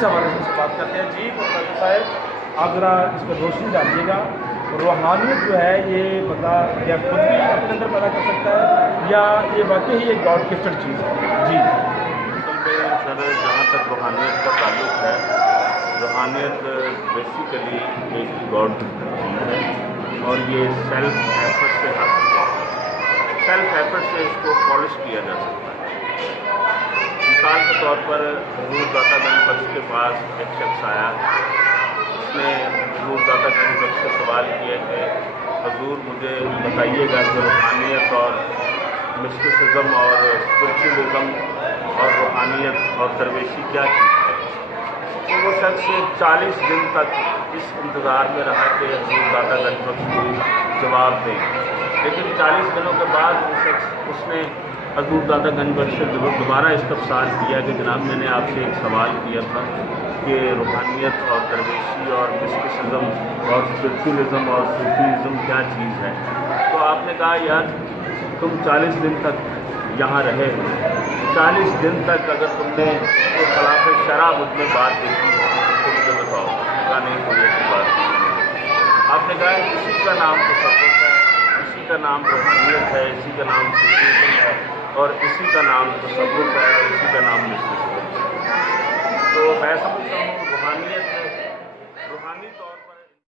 اس حوالے سے بات کرتے ہیں۔ جی پروفیسر صاحب، آپ ذرا اس پر روشنی ڈالیے گا، روحانیت جو ہے یہ بندہ یا خود بھی اپنے اندر پیدا کر سکتا ہے یا یہ واقعی ہی ایک گاڈ گفٹڈ چیز ہے؟ جی اصل میں سر جہاں تک روحانیت کا تعلق ہے، روحانیت بیسیکلی ایک گاڈ گفٹڈ چیز ہے اور یہ سیلف ایفرٹ سے حاصل ہے، سیلف ایفرٹ سے اس کو پالش کیا جا سکتا ہے۔ مثال کے طور پر حضور داتا گنج بخش کے پاس ایک شخص آیا، اس نے حضور داتا گنج بخش سے سوال کیا کہ حضور مجھے بتائیے گا کہ روحانیت اور مسٹسزم اور اسپرچولیزم اور روحانیت اور درویشی کیا چیز ہے۔ تو وہ شخص 40 دن تک اس انتظار میں رہا کہ حضور داتا گنج بخش کو جواب دیں، لیکن 40 دنوں کے بعد اس نے حضور داتا گنج بخش سے دوبارہ استفسار کیا کہ جناب میں نے آپ سے ایک سوال کیا تھا کہ روحانیت اور درویشی اور مسٹسزم اور اسپرچولیزم اور صوفیزم کیا چیز ہے؟ تو آپ نے کہا یار تم 40 دن تک یہاں رہے ہو، 40 دن تک اگر تم نے کوئی خلاف شرع مجھ میں بات دیکھی تو مجھے بتاؤ۔ کہا نہیں کوئی ایسی بات نہیں۔ آپ نے کہا اسی کا نام تصوف ہے، اسی کا نام روحانیت ہے، اسی کا نام صوفیزم ہے اور اسی کا نام تصوف ہے اور اسی کا نام مسٹسزم ہے۔ تو میں سمجھتا ہوں روحانیت